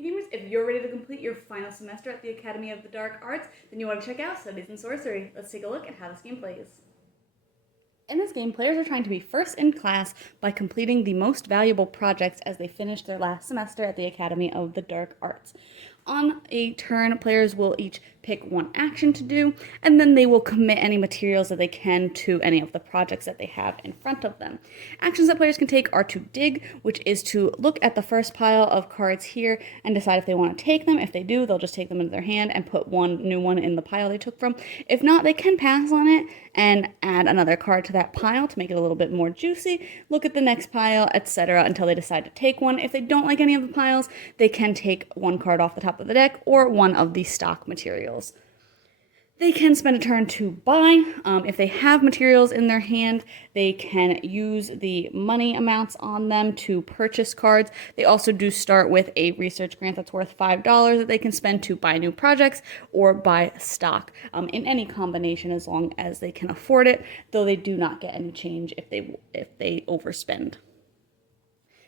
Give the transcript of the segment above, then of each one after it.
Hey gamers, if you're ready to complete your final semester at the Academy of the Dark Arts, then you want to check out Studies in Sorcery. Let's take a look at how this game plays. In this game, players are trying to be first in class by completing the most valuable projects as they finish their last semester at the Academy of the Dark Arts. On a turn, players will each pick one action to do, and then they will commit any materials that they can to any of the projects that they have in front of them. Actions that players can take are to dig, which is to look at the first pile of cards here and decide if they want to take them. If they do, they'll just take them into their hand and put one new one in the pile they took from. If not, they can pass on it and add another card to that pile to make it a little bit more juicy, look at the next pile, etc. until they decide to take one. If they don't like any of the piles, they can take one card off the top of the deck or one of the stock materials. They can spend a turn to buy. If they have materials in their hand, they can use the money amounts on them to purchase cards. They also do start with a research grant that's worth $5 that they can spend to buy new projects or buy stock in any combination as long as they can afford it, though they do not get any change if they overspend.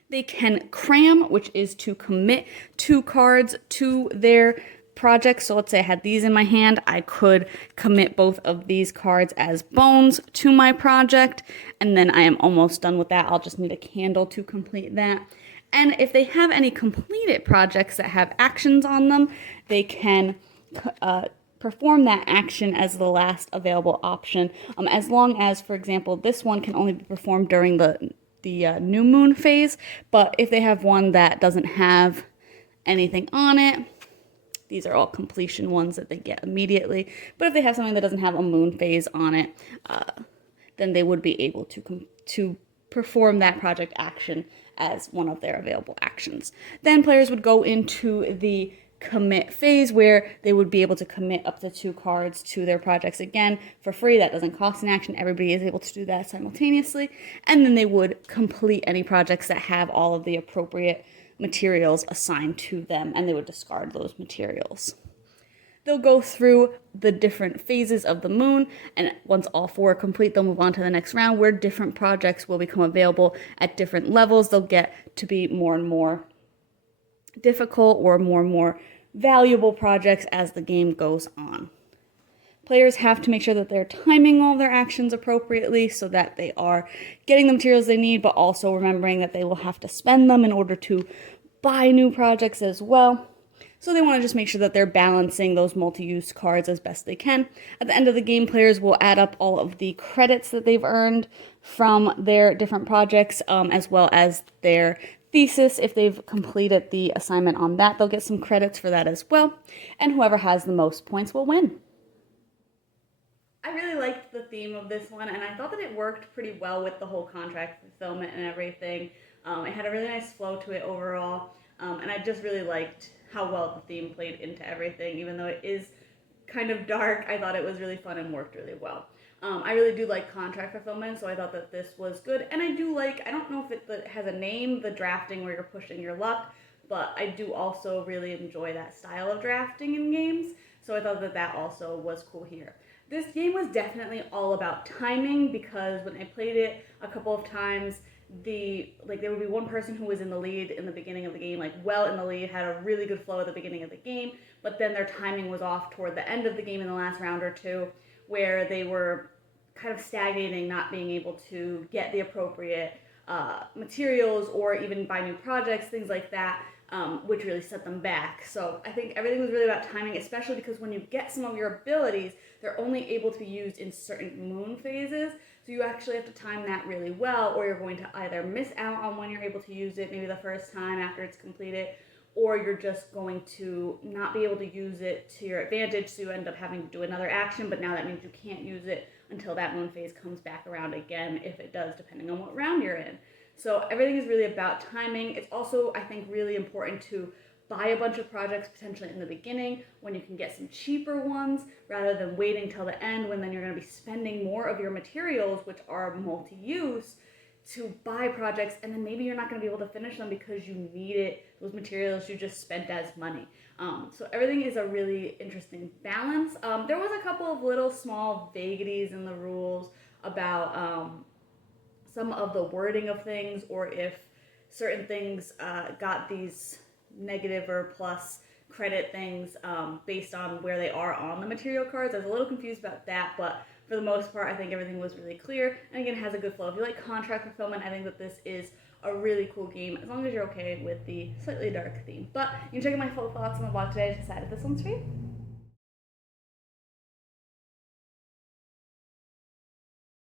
They can cram, which is to commit 2 cards to their project. So let's say I had these in my hand, I could commit both of these cards as bones to my project, and then I am almost done with that. I'll just need a candle to complete that. And if they have any completed projects that have actions on them, they can perform that action as the last available option, as long as, for example, this one can only be performed during the new moon phase, but if they have one that doesn't have anything on it, these are all completion ones that they get immediately. But if they have something that doesn't have a moon phase on it, then they would be able to perform that project action as one of their available actions. Then players would go into the commit phase where they would be able to commit up to 2 cards to their projects again for free. That doesn't cost an action. Everybody is able to do that simultaneously. And then they would complete any projects that have all of the appropriate materials assigned to them, and they would discard those materials. They'll go through the different phases of the moon, and once all 4 are complete, they'll move on to the next round where different projects will become available at different levels. They'll get to be more and more difficult or more valuable projects as the game goes on. Players have to make sure that they're timing all their actions appropriately so that they are getting the materials they need, but also remembering that they will have to spend them in order to buy new projects as well. So they want to just make sure that they're balancing those multi-use cards as best they can. At the end of the game, players will add up all of the credits that they've earned from their different projects, as well as their thesis. If they've completed the assignment on that, they'll get some credits for that as well. And whoever has the most points will win. I really liked the theme of this one, and I thought that it worked pretty well with the whole contract fulfillment and everything. It had a really nice flow to it overall, and I just really liked how well the theme played into everything. Even though it is kind of dark, I thought it was really fun and worked really well. I really do like contract fulfillment, so I thought that this was good. And I do like, I don't know if it has a name, the drafting where you're pushing your luck, but I do also really enjoy that style of drafting in games, so I thought that that also was cool here. This game was definitely all about timing, because when I played it a couple of times, there would be one person who was in the lead in the beginning of the game, like well in the lead, had a really good flow at the beginning of the game, but then their timing was off toward the end of the game in the last round or two, where they were kind of stagnating, not being able to get the appropriate materials or even buy new projects, things like that, which really set them back. So I think everything was really about timing, especially because when you get some of your abilities, they're only able to be used in certain moon phases. So you actually have to time that really well, or you're going to either miss out on when you're able to use it, maybe the first time after it's completed, or you're just going to not be able to use it to your advantage, so you end up having to do another action, but now that means you can't use it until that moon phase comes back around again, if it does, depending on what round you're in. So everything is really about timing. It's also, I think, really important to buy a bunch of projects potentially in the beginning when you can get some cheaper ones, rather than waiting till the end when then you're going to be spending more of your materials, which are multi-use, to buy projects, and then maybe you're not going to be able to finish them because you needed those materials you just spent as money. So everything is a really interesting balance. There was a couple of little small vagaries in the rules about some of the wording of things, or if certain things got these negative or plus credit things based on where they are on the material cards. I was a little confused about that, but for the most part, I think everything was really clear, and again, has a good flow. If you like contract fulfillment, I think that this is a really cool game, as long as you're okay with the slightly dark theme. But you can check out my full thoughts on the blog today. I decided this one's for you.